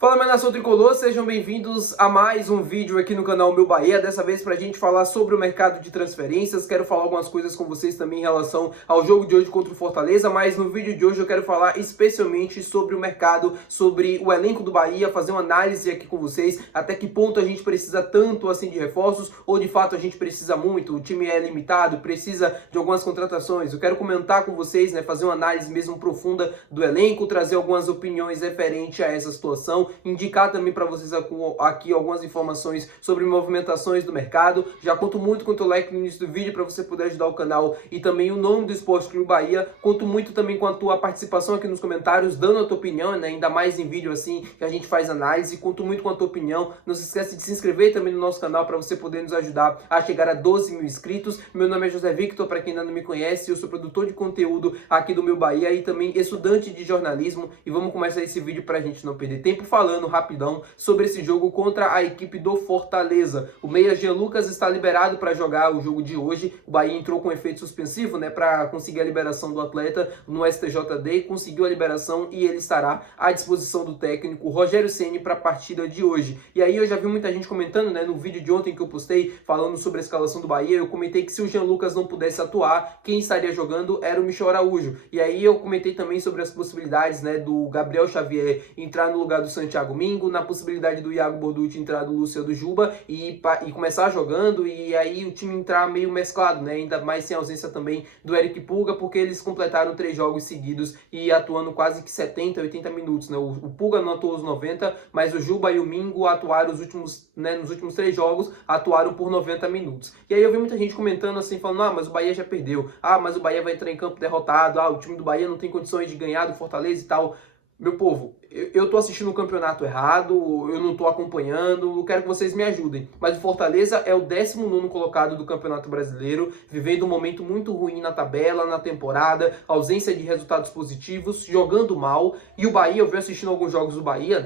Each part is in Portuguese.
Fala, minha nação tricolor, sejam bem-vindos a mais um vídeo aqui no canal Meu Bahia, dessa vez pra gente falar sobre o mercado de transferências. Quero falar algumas coisas com vocês também em relação ao jogo de hoje contra o Fortaleza, mas no vídeo de hoje eu quero falar especialmente sobre o mercado, sobre o elenco do Bahia, fazer uma análise aqui com vocês, até que ponto a gente precisa tanto assim de reforços, ou de fato a gente precisa muito, o time é limitado, precisa de algumas contratações. Eu quero comentar com vocês, fazer uma análise mesmo profunda do elenco, trazer algumas opiniões referente a essa situação, indicar também para vocês aqui algumas informações sobre movimentações do mercado. Já conto muito com o teu like no início do vídeo para você poder ajudar o canal e também o nome do Esporte Clube Bahia. Conto muito também com a tua participação aqui nos comentários, dando a tua opinião, ainda mais em vídeo assim que a gente faz análise. Conto muito com a tua opinião. Não se esquece de se inscrever também no nosso canal para você poder nos ajudar a chegar a 12 mil inscritos. Meu nome é José Victor, para quem ainda não me conhece, eu sou produtor de conteúdo aqui do Meu Bahia e também estudante de jornalismo. E vamos começar esse vídeo para a gente não perder tempo falando rapidão sobre esse jogo contra a equipe do Fortaleza. O meia Jean Lucas está liberado para jogar o jogo de hoje. O Bahia entrou com efeito suspensivo, para conseguir a liberação do atleta no STJD, conseguiu a liberação e ele estará à disposição do técnico Rogério Ceni para a partida de hoje. E aí eu já vi muita gente comentando, no vídeo de ontem que eu postei falando sobre a escalação do Bahia, eu comentei que se o Jean Lucas não pudesse atuar, quem estaria jogando era o Michel Araújo. E aí eu comentei também sobre as possibilidades, do Gabriel Xavier entrar no lugar do Santiago Mingo, na possibilidade do Iago Borducci entrar do Luciano Juba e começar jogando, e aí o time entrar meio mesclado, ainda mais sem ausência também do Eric Pulga, porque eles completaram 3 jogos seguidos e atuando quase que 70, 80 minutos. O Pulga não atuou os 90, mas o Juba e o Mingo atuaram nos últimos 3 jogos, atuaram por 90 minutos. E aí eu vi muita gente comentando assim, falando, mas o Bahia já perdeu, mas o Bahia vai entrar em campo derrotado, o time do Bahia não tem condições de ganhar do Fortaleza e tal. Meu povo, eu tô assistindo o campeonato errado, eu não tô acompanhando, eu quero que vocês me ajudem. Mas o Fortaleza é o 19º colocado do Campeonato Brasileiro, vivendo um momento muito ruim na tabela, na temporada, ausência de resultados positivos, jogando mal. E o Bahia, eu venho assistindo alguns jogos do Bahia,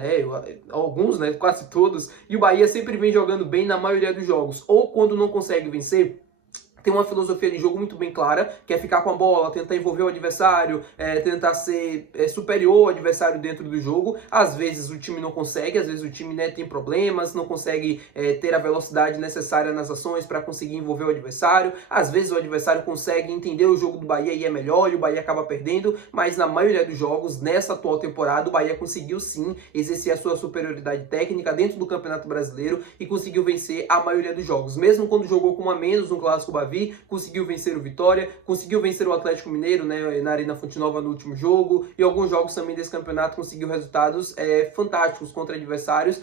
alguns, quase todos, e o Bahia sempre vem jogando bem na maioria dos jogos. Ou quando não consegue vencer, tem uma filosofia de jogo muito bem clara, que é ficar com a bola, tentar envolver o adversário, tentar ser superior ao adversário dentro do jogo. Às vezes o time não consegue, às vezes o time tem problemas, não consegue ter a velocidade necessária nas ações para conseguir envolver o adversário. Às vezes o adversário consegue entender o jogo do Bahia e é melhor, e o Bahia acaba perdendo, mas na maioria dos jogos, nessa atual temporada, o Bahia conseguiu sim exercer a sua superioridade técnica dentro do Campeonato Brasileiro e conseguiu vencer a maioria dos jogos. Mesmo quando jogou com 1 a menos no Clássico Bavi, conseguiu vencer o Vitória, conseguiu vencer o Atlético Mineiro, na Arena Fonte Nova no último jogo, e alguns jogos também desse campeonato conseguiu resultados fantásticos contra adversários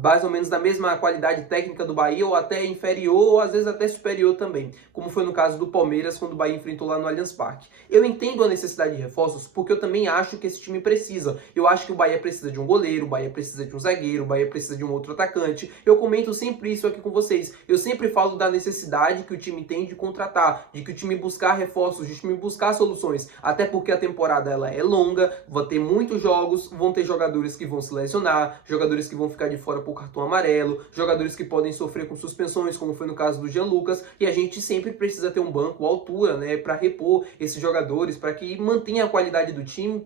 mais ou menos da mesma qualidade técnica do Bahia, ou até inferior, ou às vezes até superior também, como foi no caso do Palmeiras, quando o Bahia enfrentou lá no Allianz Parque. Eu entendo a necessidade de reforços, porque eu também acho que esse time precisa. Eu acho que o Bahia precisa de um goleiro, o Bahia precisa de um zagueiro, o Bahia precisa de um outro atacante. Eu comento sempre isso aqui com vocês. Eu sempre falo da necessidade que o time tem de contratar, de que o time buscar reforços, de o time buscar soluções, até porque a temporada ela é longa, vai ter muitos jogos, vão ter jogadores que vão se lesionar, jogadores que vão ficar de fora por cartão amarelo, jogadores que podem sofrer com suspensões, como foi no caso do Jean Lucas, e a gente sempre precisa ter um banco à altura, para repor esses jogadores, para que mantenha a qualidade do time,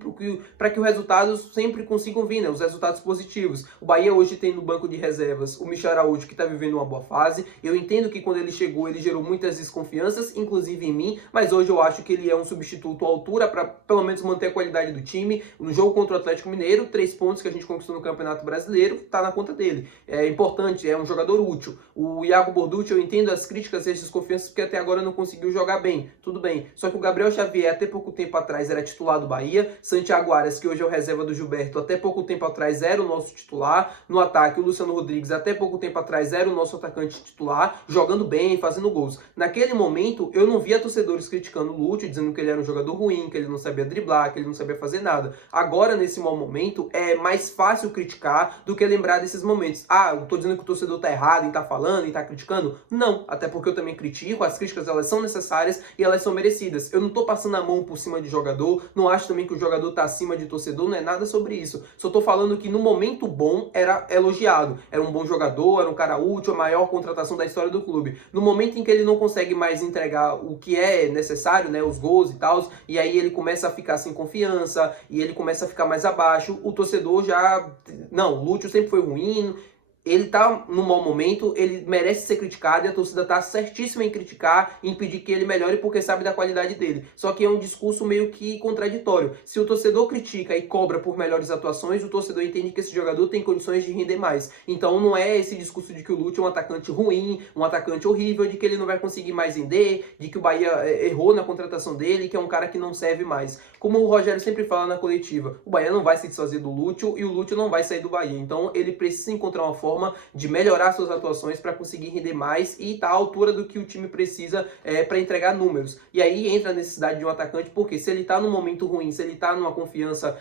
para que os resultados sempre consigam vir, os resultados positivos. O Bahia hoje tem no banco de reservas o Michel Araújo, que está vivendo uma boa fase. Eu entendo que quando ele chegou, ele gerou muitas desconfianças, inclusive em mim, mas hoje eu acho que ele é um substituto à altura para pelo menos manter a qualidade do time. No jogo contra o Atlético Mineiro, 3 pontos que a gente conquistou no Campeonato Brasileiro, está na conta dele. É importante, é um jogador útil. O Iago Borducci, eu entendo as críticas e as desconfianças, porque até agora não conseguiu jogar bem, tudo bem. Só que o Gabriel Xavier, até pouco tempo atrás, era titular do Bahia. Santiago Arias, que hoje é o reserva do Gilberto, até pouco tempo atrás era o nosso titular. No ataque, o Luciano Rodrigues, até pouco tempo atrás, era o nosso atacante titular, jogando bem, fazendo gols. Naquele momento, eu não via torcedores criticando o Lúcio, dizendo que ele era um jogador ruim, que ele não sabia driblar, que ele não sabia fazer nada. Agora, nesse mau momento, é mais fácil criticar do que lembrar desses nesses momentos. Ah, eu tô dizendo que o torcedor tá errado em tá falando, em tá criticando? Não, até porque eu também critico, as críticas elas são necessárias e elas são merecidas. Eu não tô passando a mão por cima de jogador, não acho também que o jogador tá acima de torcedor, não é nada sobre isso. Só tô falando que no momento bom era elogiado, era um bom jogador, era um cara útil, a maior contratação da história do clube. No momento em que ele não consegue mais entregar o que é necessário, né, os gols e tal, e aí ele começa a ficar sem confiança, e ele começa a ficar mais abaixo, o torcedor já... Não, o Lúcio sempre foi ruim, ele tá num mau momento, ele merece ser criticado e a torcida tá certíssima em criticar, em pedir que ele melhore porque sabe da qualidade dele. Só que é um discurso meio que contraditório. Se o torcedor critica e cobra por melhores atuações, o torcedor entende que esse jogador tem condições de render mais. Então não é esse discurso de que o Lúcio é um atacante ruim, um atacante horrível, de que ele não vai conseguir mais render, de que o Bahia errou na contratação dele, que é um cara que não serve mais. Como o Rogério sempre fala na coletiva, o Bahia não vai se desfazer do Lúcio e o Lúcio não vai sair do Bahia. Então ele precisa encontrar uma forma de melhorar suas atuações para conseguir render mais e estar à altura do que o time precisa para entregar números. E aí entra a necessidade de um atacante, porque se ele está num momento ruim, se ele está numa confiança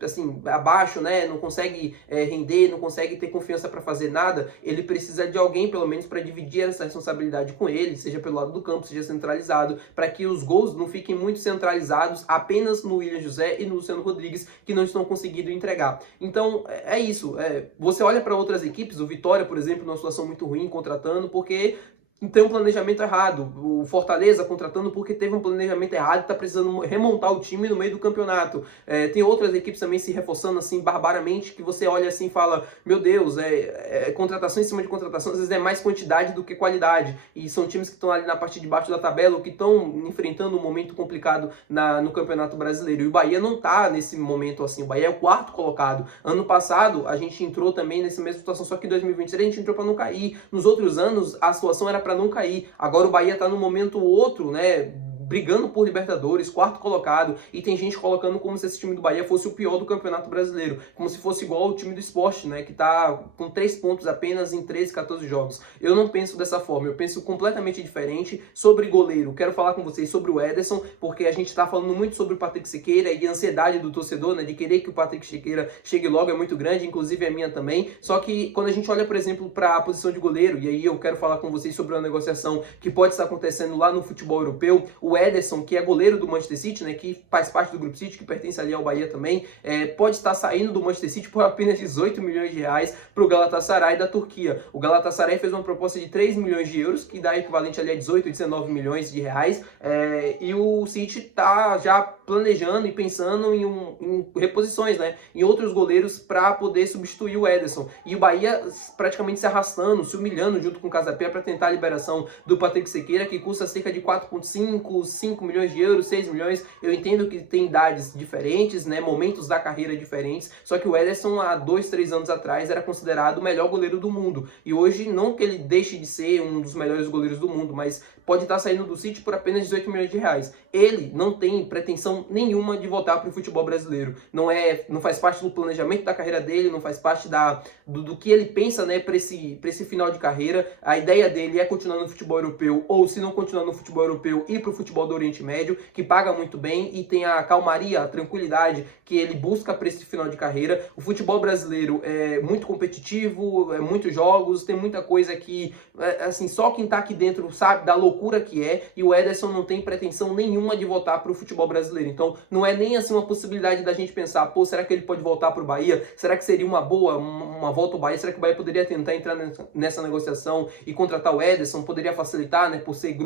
assim, abaixo, né, não consegue render, não consegue ter confiança para fazer nada, ele precisa de alguém, pelo menos, para dividir essa responsabilidade com ele, seja pelo lado do campo, seja centralizado, para que os gols não fiquem muito centralizados apenas no William José e no Luciano Rodrigues, que não estão conseguindo entregar. Então, é isso. Você olha para outras equipes, o Vitória, por exemplo, numa situação muito ruim contratando, porque tem um planejamento errado. O Fortaleza contratando porque teve um planejamento errado e está precisando remontar o time no meio do campeonato. Tem outras equipes também se reforçando assim barbaramente, que você olha assim e fala, meu Deus, contratação em cima de contratação, às vezes é mais quantidade do que qualidade. E são times que estão ali na parte de baixo da tabela ou que estão enfrentando um momento complicado no Campeonato Brasileiro. E o Bahia não está nesse momento assim. O Bahia é o quarto colocado. Ano passado a gente entrou também nessa mesma situação, só que em 2023 a gente entrou para não cair. Nos outros anos a situação era para não cair. Agora o Bahia está num momento outro, né, brigando por Libertadores, quarto colocado, e tem gente colocando como se esse time do Bahia fosse o pior do Campeonato Brasileiro, como se fosse igual ao time do Sport, né, que tá com 3 pontos apenas em 13, 14 jogos. Eu não penso dessa forma, eu penso completamente diferente sobre goleiro. Quero falar com vocês sobre o Ederson, porque a gente tá falando muito sobre o Patrick Siqueira e a ansiedade do torcedor, né, de querer que o Patrick Siqueira chegue logo é muito grande, inclusive a minha também. Só que quando a gente olha, por exemplo, para a posição de goleiro, e aí eu quero falar com vocês sobre uma negociação que pode estar acontecendo lá no futebol europeu, o Ederson, que é goleiro do Manchester City, né, que faz parte do Grupo City, que pertence ali ao Bahia também, pode estar saindo do Manchester City por apenas 18 milhões de reais para o Galatasaray da Turquia. O Galatasaray fez uma proposta de 3 milhões de euros, que dá equivalente ali a 18, 19 milhões de reais, e o City está já planejando e pensando em reposições, né, em outros goleiros para poder substituir o Ederson. E o Bahia praticamente se arrastando, se humilhando junto com o Casapé para tentar a liberação do Patrick Siqueira, que custa cerca de 4,5, 5 milhões de euros, 6 milhões. Eu entendo que tem idades diferentes, né, momentos da carreira diferentes, só que o Ederson há 2, 3 anos atrás era considerado o melhor goleiro do mundo. E hoje, não que ele deixe de ser um dos melhores goleiros do mundo, mas pode estar saindo do City por apenas 18 milhões de reais. Ele não tem pretensão nenhuma de voltar para o futebol brasileiro. Não faz parte do planejamento da carreira dele, não faz parte do que ele pensa, né, para esse final de carreira. A ideia dele é continuar no futebol europeu, ou se não continuar no futebol europeu, ir para o futebol do Oriente Médio, que paga muito bem e tem a calmaria, a tranquilidade que ele busca para esse final de carreira. O futebol brasileiro é muito competitivo, muitos jogos, tem muita coisa que, assim, só quem tá aqui dentro sabe da loucura que é, e o Ederson não tem pretensão nenhuma de voltar para o futebol brasileiro. Então, não é nem assim uma possibilidade da gente pensar, pô, será que ele pode voltar para o Bahia? Será que seria uma boa, uma volta ao Bahia? Será que o Bahia poderia tentar entrar nessa negociação e contratar o Ederson? Poderia facilitar, né, por ser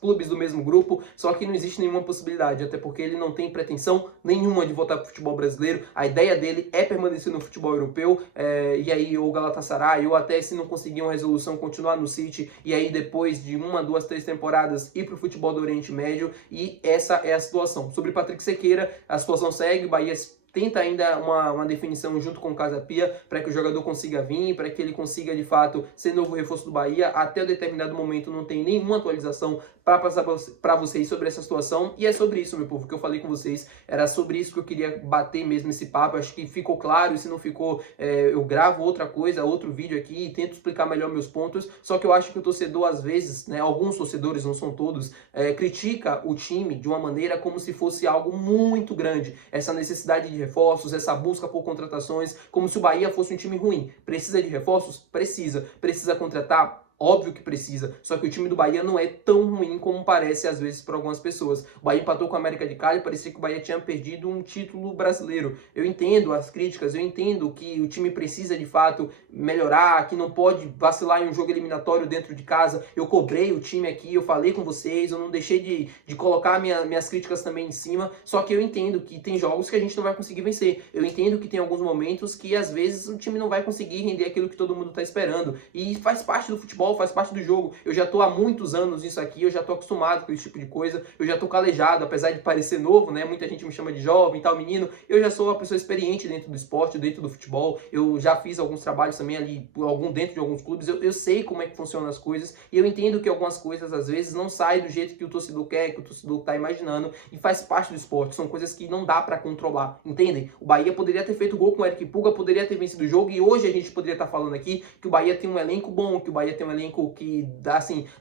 clubes do mesmo grupo, só que não existe nenhuma possibilidade, até porque ele não tem pretensão nenhuma de voltar para o futebol brasileiro. A ideia dele é permanecer no futebol europeu, e aí ou Galatasaray, ou até se não conseguir uma resolução, continuar no City, e aí depois de 1, 2, 3 temporadas ir para o futebol do Oriente Médio, e essa é a situação. Sobre Patrick Siqueira, a situação segue, o Bahia tenta ainda uma definição junto com o Casapia para que o jogador consiga vir, para que ele consiga de fato ser novo reforço do Bahia. Até um determinado momento não tem nenhuma atualização para passar para vocês sobre essa situação, e é sobre isso, meu povo, que eu falei com vocês. Era sobre isso que eu queria bater mesmo esse papo. Acho que ficou claro, e se não ficou, eu gravo outra coisa, outro vídeo aqui e tento explicar melhor meus pontos. Só que eu acho que o torcedor, às vezes, né, alguns torcedores, não são todos, critica o time de uma maneira como se fosse algo muito grande. Essa necessidade de reforços, essa busca por contratações, como se o Bahia fosse um time ruim. Precisa de reforços? Precisa. Precisa contratar? Óbvio que precisa, só que o time do Bahia não é tão ruim como parece às vezes para algumas pessoas. O Bahia empatou com a América de Cali, parecia que o Bahia tinha perdido um título brasileiro. Eu entendo as críticas, eu entendo que o time precisa de fato melhorar, que não pode vacilar em um jogo eliminatório dentro de casa. Eu cobrei o time aqui, eu falei com vocês, eu não deixei de colocar minhas críticas também em cima, só que eu entendo que tem jogos que a gente não vai conseguir vencer. Eu entendo que tem alguns momentos que às vezes o time não vai conseguir render aquilo que todo mundo está esperando. E faz parte do futebol, faz parte do jogo. Eu já tô há muitos anos nisso aqui, eu já tô acostumado com esse tipo de coisa, eu já tô calejado, apesar de parecer novo, né? Muita gente me chama de jovem, tal, menino. Eu já sou uma pessoa experiente dentro do esporte, dentro do futebol. Eu já fiz alguns trabalhos também ali, dentro de alguns clubes. Eu sei como é que funcionam as coisas e eu entendo que algumas coisas às vezes não saem do jeito que o torcedor quer, que o torcedor tá imaginando, e faz parte do esporte. São coisas que não dá para controlar, entendem? O Bahia poderia ter feito gol com o Eric Pulga, poderia ter vencido o jogo, e hoje a gente poderia estar falando aqui que o Bahia tem um elenco bom, que o Bahia tem um elenco que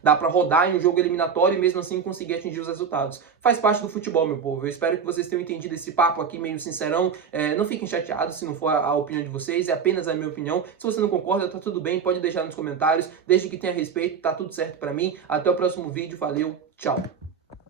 dá para rodar em um jogo eliminatório e mesmo assim conseguir atingir os resultados. Faz parte do futebol, meu povo. Eu espero que vocês tenham entendido esse papo aqui meio sincerão. Não fiquem chateados se não for a opinião de vocês, é apenas a minha opinião. Se você não concorda, tá tudo bem, pode deixar nos comentários. Desde que tenha respeito, tá tudo certo para mim. Até o próximo vídeo, valeu, tchau!